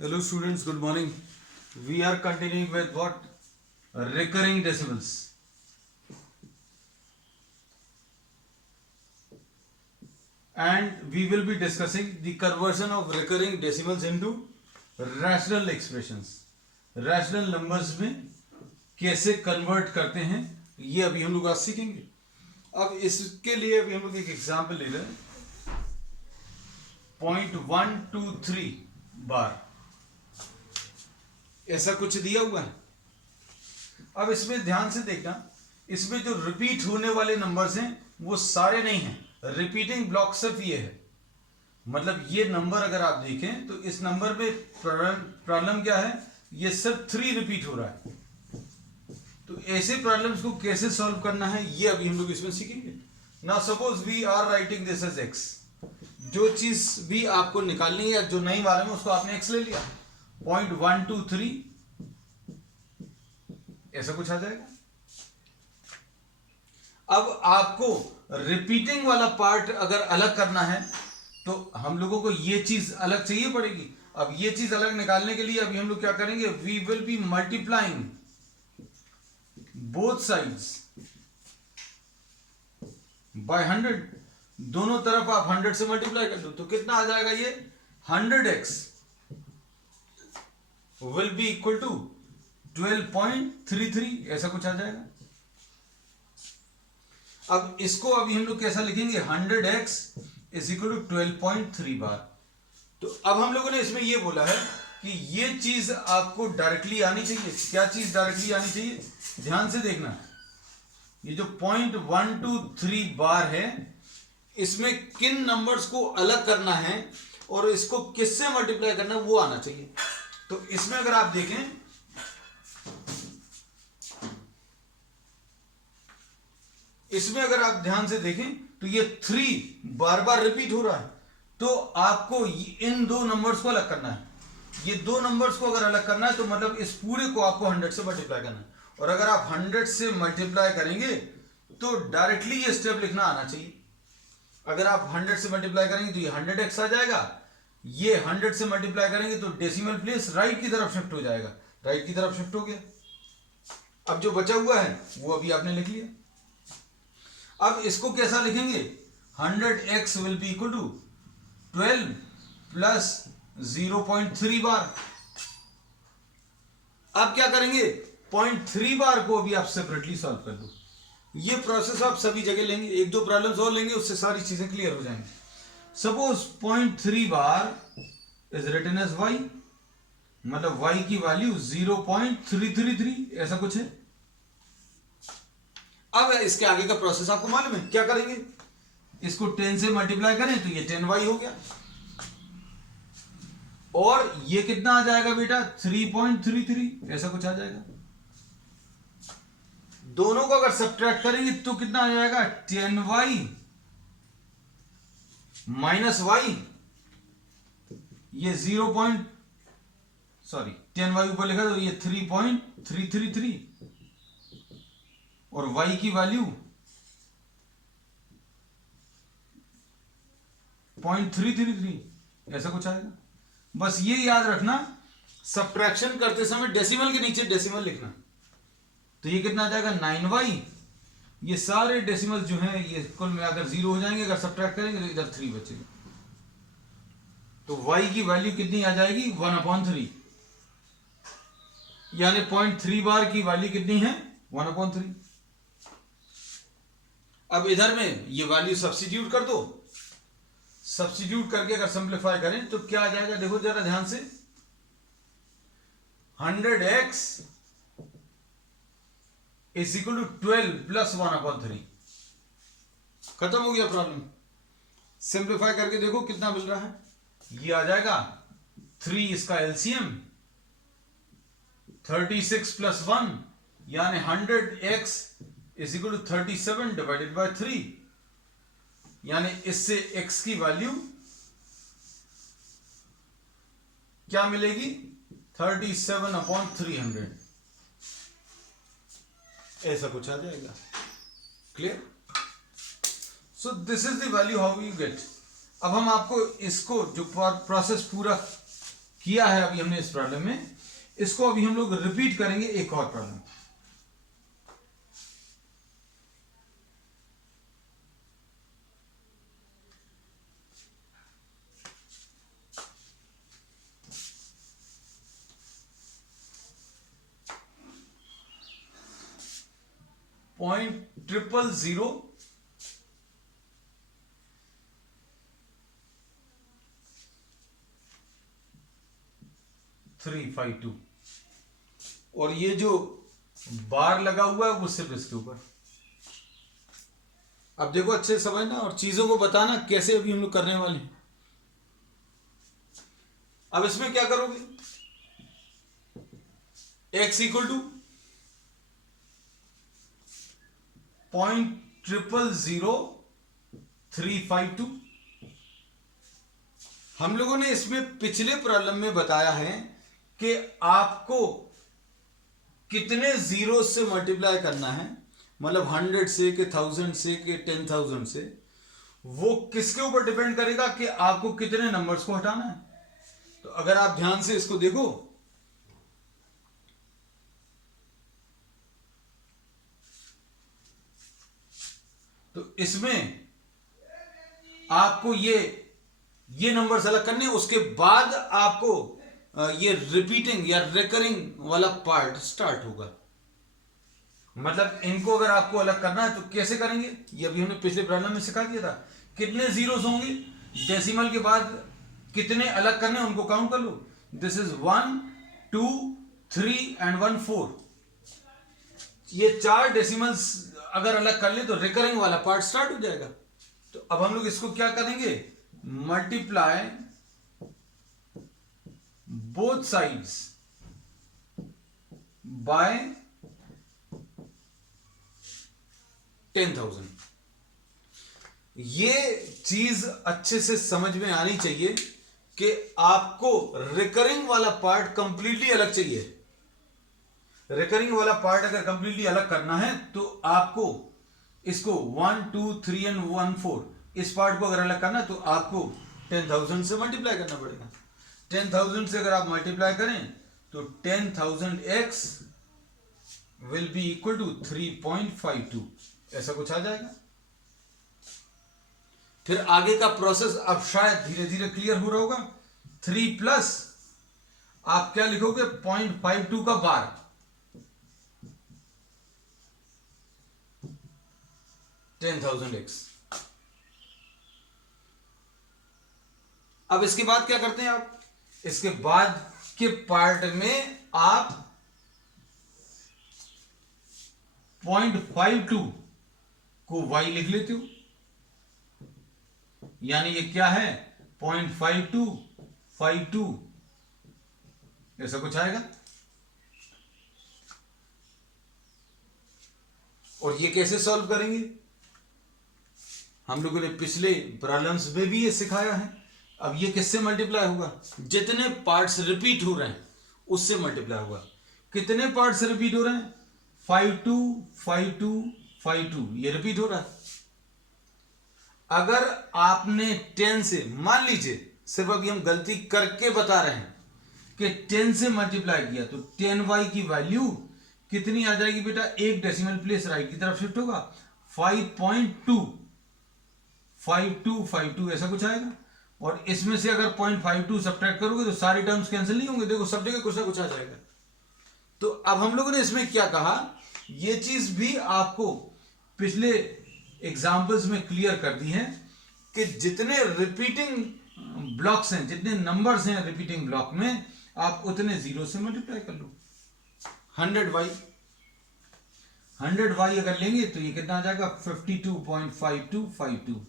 Hello students, good morning. We are continuing with what? Recurring decimals. And we will be discussing the conversion of recurring decimals into rational expressions. Rational numbers में कैसे convert करते हैं ये अभी हम लोग आज सीखेंगे. अब इसके लिए अभी हम लोग एक एग्जाम्पल ले रहे हैं. 0.123 बार ऐसा कुछ दिया हुआ है. अब इसमें ध्यान से देखना, इसमें जो रिपीट होने वाले नंबर्स हैं वो सारे नहीं हैं. रिपीटिंग ब्लॉक सिर्फ ये है. मतलब ये नंबर अगर आप देखें तो इस नंबर में प्रॉब्लम क्या है, ये सिर्फ 3 रिपीट हो रहा है. तो ऐसे प्रॉब्लम्स को कैसे सॉल्व करना है ये अभी हम लोग इसमें सीखेंगे. Now suppose we are writing this as x. जो चीज भी आपको निकालनी है या जो नहीं मालूम है उसको आपने x ले लिया. 0.123 ऐसा कुछ आ जाएगा. अब आपको रिपीटिंग वाला पार्ट अगर अलग करना है तो हम लोगों को ये चीज अलग चाहिए पड़ेगी. अब ये चीज अलग निकालने के लिए अभी हम लोग क्या करेंगे, we will be multiplying both sides by 100. दोनों तरफ आप 100 से मल्टीप्लाई कर दो तो कितना आ जाएगा, ये 100x will be equal to 12.33 ऐसा कुछ आ जाएगा. अब इसको अभी हम लोग कैसा लिखेंगे, 100x इज इक्वल टू 12.3 बार. तो अब हम लोगों ने इसमें ये बोला है कि ये चीज आपको डायरेक्टली आनी चाहिए. क्या चीज डायरेक्टली आनी चाहिए, ध्यान से देखना. ये जो 0.123 बार है इसमें किन नंबर्स को अलग करना है और इसको किससे मल्टीप्लाई करना है वो आना चाहिए. तो इसमें अगर आप देखें, इसमें अगर आप ध्यान से देखें तो ये 3 बार बार रिपीट हो रहा है. तो आपको इन दो नंबर्स को अलग करना है. ये दो नंबर्स को अगर अलग करना है तो मतलब इस पूरे को आपको 100 से मल्टीप्लाई करना है. और अगर आप 100 से मल्टीप्लाई करेंगे तो डायरेक्टली ये स्टेप लिखना आना चाहिए. अगर आप 100 से मल्टीप्लाई करेंगे तो ये 100x आ जाएगा. ये 100 से मल्टीप्लाई करेंगे तो डेसिमल प्लेस राइट की तरफ शिफ्ट हो जाएगा. राइट की तरफ शिफ्ट हो गया. अब जो बचा हुआ है वो अभी आपने लिख लिया. अब इसको कैसा लिखेंगे, 100x will be equal to 12 plus 0.3 bar. अब क्या करेंगे, 0.3 बार को भी आप सेपरेटली सॉल्व कर दो. ये प्रोसेस आप सभी जगह लेंगे, एक दो प्रॉब्लम्स और लेंगे, उससे सारी चीजें क्लियर हो जाएंगी. Suppose 0.3 bar is written as y, मतलब y की वैल्यू 0.333 ऐसा कुछ है. अब इसके आगे का प्रोसेस आपको मालूम है. क्या करेंगे, इसको 10 से मल्टीप्लाई करें तो ये 10y हो गया. और ये कितना आ जाएगा बेटा, 3.33 ऐसा कुछ आ जाएगा. दोनों को अगर सब्ट्रैक्ट करेंगे तो कितना आ जाएगा, 10y माइनस y. ये 10y ऊपर लिखा तो ये 3.333 और y की वैल्यू 0.333 ऐसा कुछ आएगा. बस ये याद रखना, सब्ट्रैक्शन करते समय डेसिमल के नीचे डेसिमल लिखना. तो ये कितना आ जाएगा, 9y. ये सारे डेसिमल जो हैं ये कुल मिलाकर 0 हो जाएंगे. अगर सब्ट्रैक्ट करेंगे तो इधर 3 बचेगा. तो y की वैल्यू कितनी आ जाएगी, 1/3. यानी 0.3 बार की वैल्यू कितनी है, 1/3. अब इधर में ये वैल्यू सब्स्टिट्यूट कर दो. सब्स्टिट्यूट करके अगर सिंप्लीफाई करें तो क्या आ जाएगा, देखो जरा ध्यान से. 100x is equal to 12 plus 1/3. खत्म हो गया प्रॉब्लम. सिंप्लीफाई करके देखो कितना मिल रहा है. ये आ जाएगा 3, इसका एलसीएम 36 प्लस 1 यानी 100x is equal to 37 divided by 3. यानी इससे x की वैल्यू क्या मिलेगी, 37/300 ऐसा कुछ आ जाएगा. Clear. So this is the value how you get. अब हम आपको इसको जो प्रोसेस पूरा किया है अभी हमने इस प्रॉब्लम में, इसको अभी हम लोग रिपीट करेंगे एक और प्रॉब्लम। .000 352 और ये जो बार लगा हुआ है वो सिर्फ इसके ऊपर। अब देखो अच्छे से समझना और चीजों को बताना कैसे अभी हम लोग करने वाले हैं। अब इसमें क्या करोगे, x इक्वल टू 0.00352। हम लोगों ने इसमें पिछले प्रॉब्लम में बताया है कि आपको कितने जीरो से मल्टीप्लाई करना है, मतलब 100 से कि 1000 से कि 10,000 से, वो किसके ऊपर डिपेंड करेगा कि आपको कितने नंबर्स को हटाना है। तो अगर आप ध्यान से इसको देखो तो इसमें आपको ये नंबर्स अलग करने, उसके बाद आपको ये रिपीटिंग या रिकरिंग वाला पार्ट स्टार्ट होगा। मतलब इनको अगर आपको अलग करना है तो कैसे करेंगे, ये अभी हमने पिछले प्रॉब्लम में सिखा दिया था। कितने जीरोस होंगे, डेसिमल के बाद कितने अलग करने उनको काउंट कर लो। This is 1 2 3 and 1 4। ये 4 डेसिमल्स अगर अलग कर ले तो रिकरिंग वाला पार्ट स्टार्ट हो जाएगा। तो अब हम लोग इसको क्या करेंगे, मल्टीप्लाई बोथ साइड्स बाय 10,000। ये चीज अच्छे से समझ में आनी चाहिए कि आपको रिकरिंग वाला पार्ट कंप्लीटली अलग चाहिए। रिकरिंग वाला पार्ट अगर कंप्लीटली अलग करना है तो आपको इसको 1 2 3 एंड 1 4 इस पार्ट को अगर अलग करना है तो आपको 10,000 से मल्टीप्लाई करना पड़ेगा। 10,000 से अगर आप मल्टीप्लाई करें तो 10,000x will be equal to 3.52, ऐसा कुछ आ जाएगा। फिर आगे का प्रोसेस अब शायद धीरे धीरे क्लियर हो रहा होगा। 3 प्लस आप क्या लिखोगे, 0.52 का बार, $10,000x। अब इसके बाद क्या करते हैं आप, इसके बाद के पार्ट में आप 0.52 को y लिख लेते हो, यानी ये क्या है 0.5252, ऐसा कुछ आएगा। और ये कैसे सॉल्व करेंगे, हम लोगों ने पिछले प्रॉब्लम्स में भी ये सिखाया है। अब ये किससे मल्टीप्लाई होगा, जितने पार्ट्स रिपीट हो रहे हैं उससे मल्टीप्लाई होगा। कितने पार्ट्स रिपीट हो रहे हैं, 52 52 52, ये रिपीट हो रहा है। अगर आपने 10 से, मान लीजिए सिर्फ अभी हम गलती करके बता रहे हैं कि 10 से मल्टीप्लाई किया तो 10y की वैल्यू कितनी आ जाएगी बेटा, एक डेसिमल प्लेस राइट की तरफ शिफ्ट होगा, 5.25252 ऐसा कुछ आएगा। और इसमें से अगर 0.52 सब्ट्रैक्ट करोगे तो सारी टर्म्स कैंसिल नहीं होंगे, देखो सब जगह कुछ ना कुछ आ जाएगा। तो अब हम लोगों ने इसमें क्या कहा, ये चीज भी आपको पिछले एग्जाम्पल्स में क्लियर कर दी है कि जितने रिपीटिंग ब्लॉक्स हैं, जितने नंबर्स हैं रिपीटिंग ब्लॉक में, आप उतने जीरो से मल्टीप्लाई कर लो। 100y अगर लेंगे तो ये कितना आ जाएगा, 52.5252।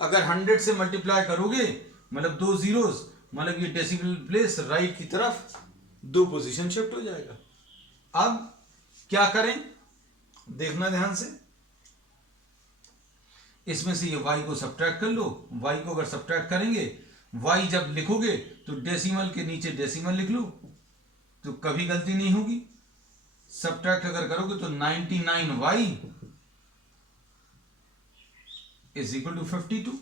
अगर 100 से मल्टीप्लाई करोगे मतलब 2 जीरोस, मतलब ये डेसिमल प्लेस राइट की तरफ 2 पोजीशन शिफ्ट हो जाएगा। अब क्या करें, देखना ध्यान से, इसमें से ये y को सब्ट्रैक्ट कर लो। y को अगर सब्ट्रैक्ट करेंगे, y जब लिखोगे तो डेसिमल के नीचे डेसिमल लिख लो तो कभी गलती नहीं होगी। सब्ट्रैक्ट अगर करोगे तो 99y इज इक्वल टू 52।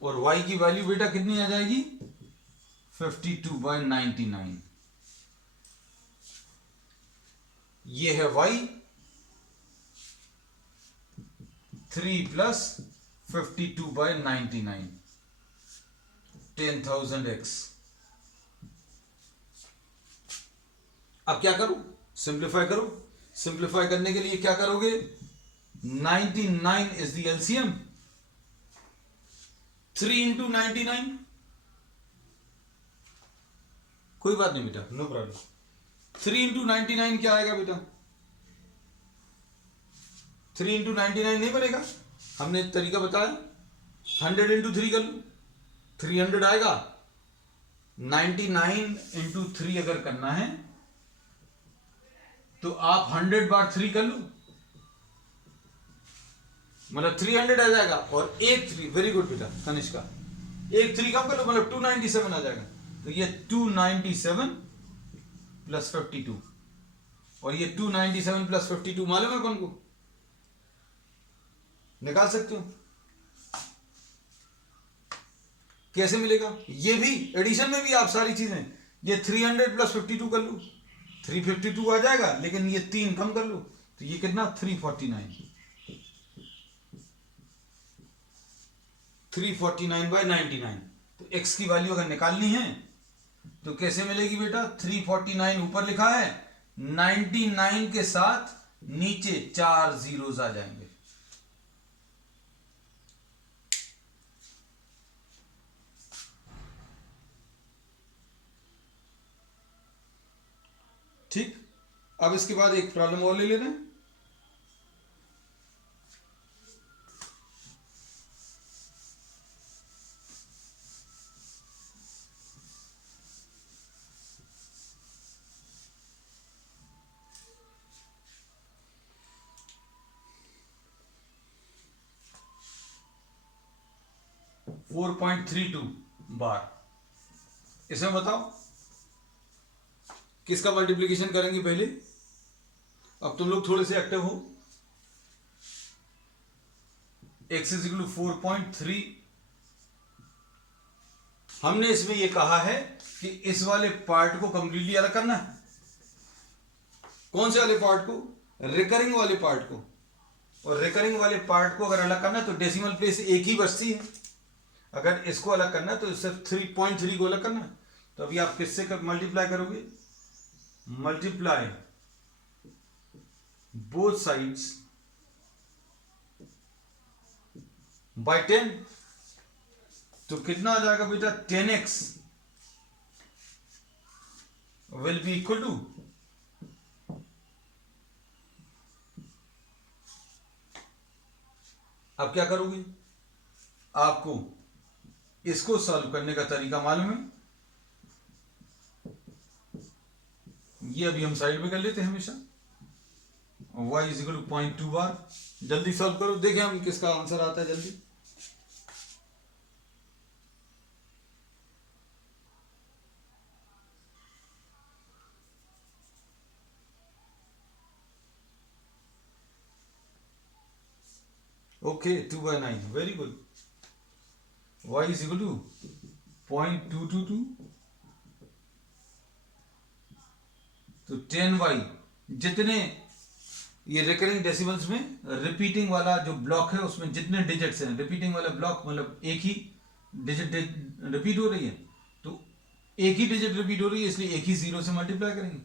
और y की वैल्यू बेटा कितनी आ जाएगी 52/99। ये है y 3 प्लस 52/99 10,000x। अब क्या करूं, सिंप्लीफाई करो। सिंप्लीफाई करने के लिए क्या करोगे, 99 इज द एलसीएम, 3 इंटू 99, कोई बात नहीं बेटा, नो प्रॉब्लम। 3 इंटू 99 क्या आएगा बेटा, 3 इंटू 99 नहीं बनेगा, हमने तरीका बताया, 100 इंटू 3 कर लो, 300 आएगा। 99 इंटू 3 अगर करना है तो आप 100 बार 3 कर लो, मतलब 300 आ जाएगा। और एक 3, वेरी गुड बेटा कनिष्का, एक 3 कम कर लो, मतलब 297 आ जाएगा। तो ये 297 प्लस 52, और ये 297 प्लस 52 मालूम है अपन को, निकाल सकते हो। कैसे मिलेगा, ये भी एडिशन में भी आप सारी चीजें, ये 300 प्लस 52 कर लो, 352 आ जाएगा, लेकिन ये 3 कम कर लो, तो ये कितना 349, 349/99। तो x की वैल्यू अगर निकालनी है तो कैसे मिलेगी बेटा, 349 ऊपर लिखा है, 99 के साथ नीचे 4 जीरोस आ जाएंगे। ठीक, अब इसके बाद एक प्रॉब्लम और ले लेना है। फोर 4.32 बार, इसमें बताओ किसका मल्टीप्लीकेशन करेंगे पहले। अब तुम लोग थोड़े से एक्टिव हो। x इज इक्वल टू 4.3, हमने इसमें यह कहा है कि इस वाले पार्ट को कंप्लीटली अलग करना है। कौन से वाले पार्ट को, रिकरिंग वाले पार्ट को। और रिकरिंग वाले पार्ट को अगर अलग करना है तो डेसिमल प्लेस एक ही बचती है, अगर इसको अलग करना है तो सिर्फ 3.3 को अलग करना है। तो अभी आप किससे मल्टीप्लाई करोगे, मल्टीप्लाई बोथ साइड्स बाय 10, तो कितना आ जाएगा बेटा, 10x will be equal to, अब क्या करोगे, आपको इसको सॉल्व करने का तरीका मालूम है, ये अभी हम साइड में कर लेते हैं हमेशा। y इज इक्वल टू 0.2 बार, जल्दी सॉल्व करो, देखें हम किसका आंसर आता है जल्दी। Okay 2/9, very good. y is equal to 0.222, तो 10y, जितने ये रिकरिंग डेसिमल्स में रिपीटिंग वाला जो ब्लॉक है उसमें जितने डिजिट्स हैं, रिपीटिंग वाला ब्लॉक मतलब एक ही डिजिट रिपीट हो रही है, तो एक ही डिजिट रिपीट हो रही है, इसलिए एक ही जीरो से मल्टीप्लाई करेंगे।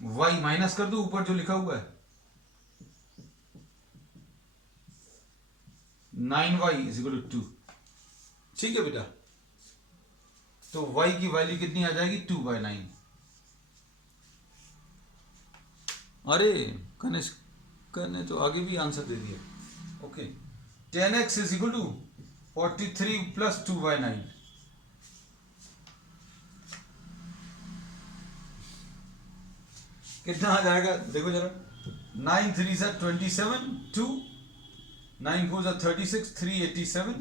y माइनस कर दो ऊपर जो लिखा हुआ है, 9y इज इक्वल टू 2, ठीक है बेटा। तो y की वैल्यू कितनी आ जाएगी, 2/9। अरे कनिष्क ने तो आगे भी आंसर दे दिया। Okay, 10x is equal to 43 plus 2/9, कितना आ जाएगा देखो जरा, 9 3 से 27, 2 9 4 से 36, 387,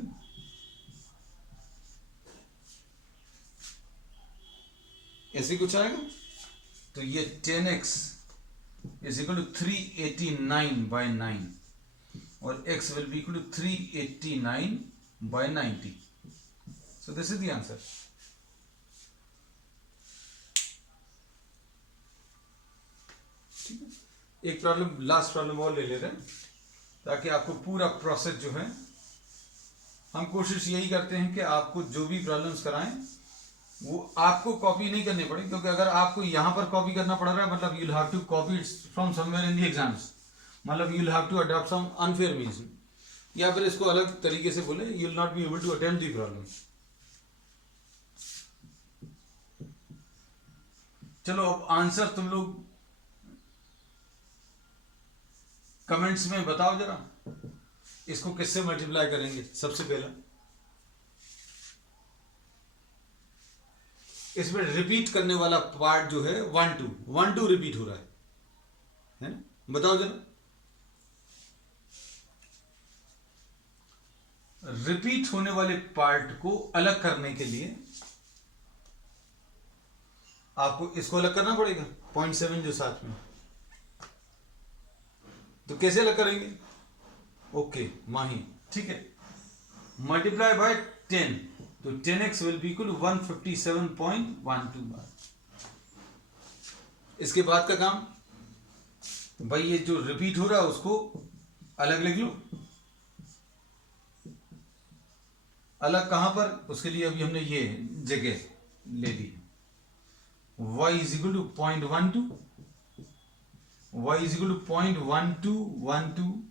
ऐसे कुछ आएगा। तो ये 10x इज इक्वल टू 389/9, और x will be equal to 389 by 90. So this is the answer. ठीक है, एक प्रॉब्लम, लास्ट प्रॉब्लम और ले ले रहे हैं ताकि आपको पूरा प्रोसेस जो है, हम कोशिश यही करते हैं कि आपको जो भी प्रॉब्लम्स कराएं वो आपको कॉपी नहीं करनी पड़े, क्योंकि अगर आपको यहां पर कॉपी करना पड़ रहा है मतलब you will have to copy from somewhere in the exams, मतलब you will have to adopt some unfair means, या फिर इसको अलग तरीके से बोले, you will not be able to attempt the problem. चलो अब आंसर तुम लोग कमेंट्स में बताओ जरा, इसको किससे मल्टीप्लाई करेंगे। सबसे पहला इसमें रिपीट करने वाला पार्ट जो है 1 2 रिपीट हो रहा है ना, बताओ जरा। रिपीट होने वाले पार्ट को अलग करने के लिए आपको इसको अलग करना पड़ेगा 0.7 जो साथ में, तो कैसे अलग करेंगे। ओके माही, ठीक है, मल्टीप्लाई बाय 10, तो 10x will be equal to 157.12 bar. इसके बाद का काम भाई, ये जो रिपीट हो रहा है उसको अलग लिख लो। अलग कहां पर, उसके लिए अभी हमने ये जगह ले ली, y is equal to 0.12, y is equal to 0.1212।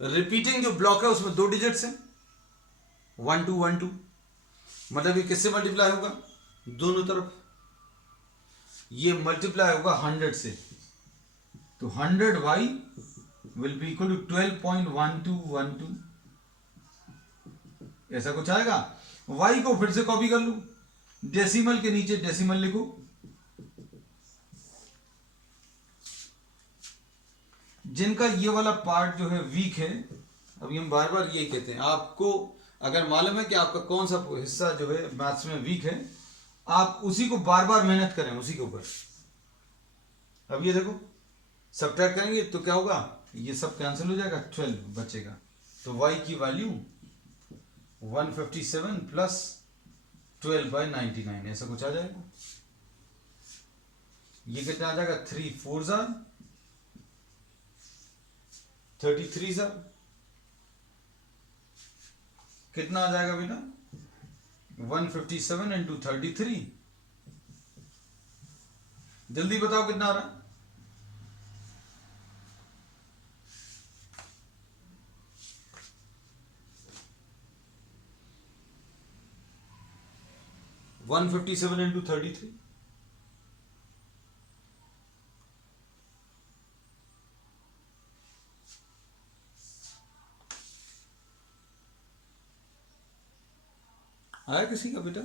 Repeating जो ब्लॉक है उसमें 2 डिजिट्स हैं, 1 2 1 2, मतलब ये किससे मल्टीप्लाई होगा, दोनों तरफ। ये मल्टीप्लाई होगा 100 से, तो 100y will be equal to 12.1212, ऐसा कुछ आएगा। y को फिर से कॉपी कर लो, डेसिमल के नीचे डेसिमल लिखो, जिनका ये वाला पार्ट जो है वीक है, अभी हम बार बार यही कहते हैं, आपको अगर मालूम है कि आपका कौन सा हिस्सा जो है मैथ्स में वीक है, आप उसी को बार बार मेहनत करें उसी के ऊपर। अब ये देखो सब्ट्रैक्ट करेंगे तो क्या होगा, ये सब कैंसिल हो जाएगा, 12 बचेगा, तो y की वैल्यू 157 प्लस 12/99 ऐसा कुछ आ जाएगा। ये कितना आ जाएगा, 3 4 33 कितना आ जाएगा बेटा, 157 इंटू 33, जल्दी बताओ कितना आ रहा है। वन 157 इंटू 33, आया किसी का बेटा,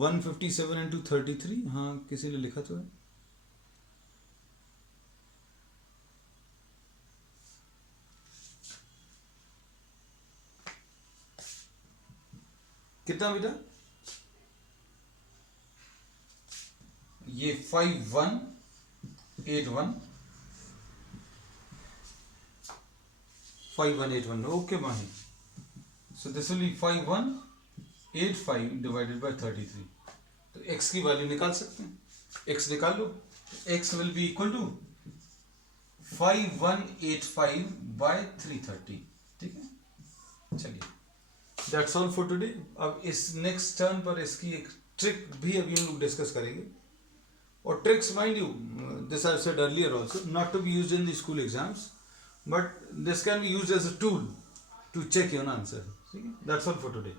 157 इंटू 33, हाँ किसी ने लिखा तो है। कितना बेटा, ये 5181, okay Mahi, so this will be 5185 divided by 33, तो x की वैल्यू निकाल सकते हैं, x निकाल लो, x will be equal to 5185 by 330, ठीक है। चलिए दैट्स ऑल फॉर टुडे। अब इस नेक्स्ट टर्न पर इसकी एक ट्रिक भी अभी हम लोग डिस्कस करेंगे, और tricks mind you this I said earlier also, not to be used in the school exams, but this can be used as a tool to check your answer. That's all for today.